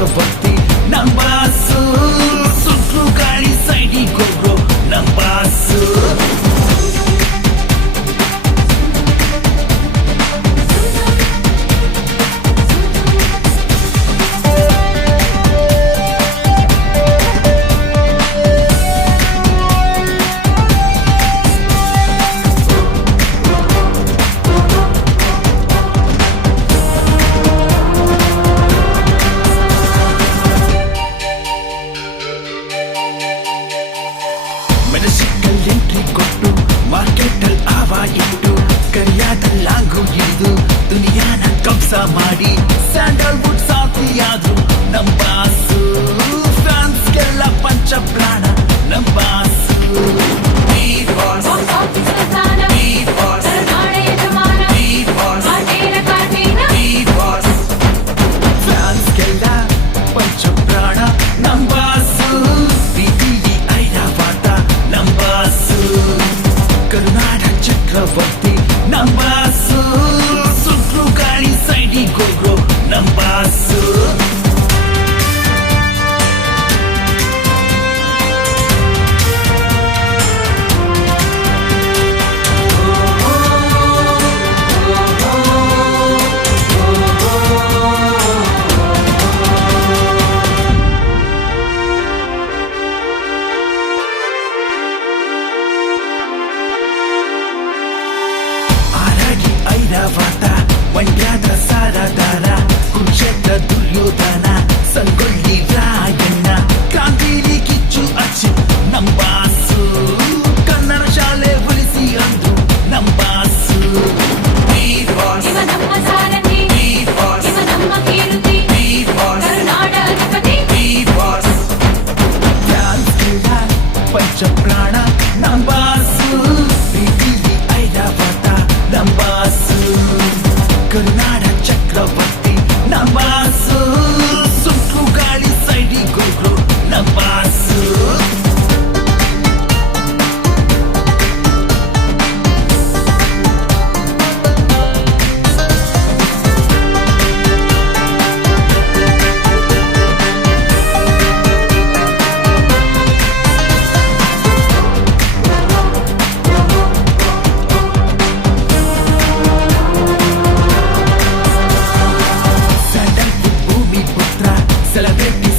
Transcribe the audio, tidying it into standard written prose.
ಚಕ್ರವರ್ತಿ ನಂಬಾಸು ಸುಟ್ಲು ಗಾಳಿ ಸೈಡಿ ಗೊಬ್ರು ನಂಬಾಸು ಮೆಣಸಿಕಲ್ ಎಂಟ್ರಿ ಕೊಟ್ಟು ಮಾರ್ಕೆಟಲ್ ಆವ ಇಟ್ಟು ಕರಿಯಾದ ಲಾಂಗು ಹಿಡಿದು ದುನಿಯಾನ ಕಬ್ಸ ಮಾಡಿ ಸ್ಯಾಂಡಲ್ವುಡ್ ಸಾಥಿಯಾದ್ರು ನಂಬಾಸು ಫ್ರಾನ್ಸ್ಗೆಲ್ಲ ಪಂಚ ಪ್ರಾಣ ನಂಬಾಸು ಫ್ರಾನ್ಸ್ಗೆಲ್ಲ ಪಂಚ ಪ್ರಾಣ ನಂಬಾಸು ಪ್ರೀತಿಲಿ ಐರಾವಾತ ನಂಬಾಸು ಕರುನಾಡ ಚಕ್ರವರ್ತಿ ನಂಬಾಸು ಸುಟ್ಲು ಗಾಳಿ ಸೈಡಿ ಗೊಬ್ರು ನಂಬಾಸು ಆರಾಗಿ ಐರಾವತ ಮಂಡ್ಯದ ಸಾರದಾರ ಕುರುಕ್ಷೇತ್ರ ದುರ್ಯೋಧನ ಸಂಗೊಳ್ಳಿ ರಾಯಣ್ಣ ಕ್ರಾಂತಿಲಿ ಕಿಚ್ಚು ಅಚ್ಚು ನಂಬಾಸು ಕನ್ನಡ ಶಾಲೆ ಉಳಿಸಿ ಅಂದು ನಂಬಾಸು ಪಂಚ ಪ್ರಾಣ ನಂಬಾಸು ಪ್ರೀತಿಲಿ ಐರಾವತ ನಂಬಾಸು ಕರುನಾಡ ಚಕ್ರವರ್ತಿ ನಂಬಾಸು ಸುಟ್ಲು ಗಾಳಿ ಸೈಡಿ ಗೊಬ್ರು ನಂಬಾಸು ಸ್ಯಾಂಡಲ್ವುಡ್ ಭೂಮಿ ಪುತ್ರ ಸೆಲೆಬ್ರಿಟಿ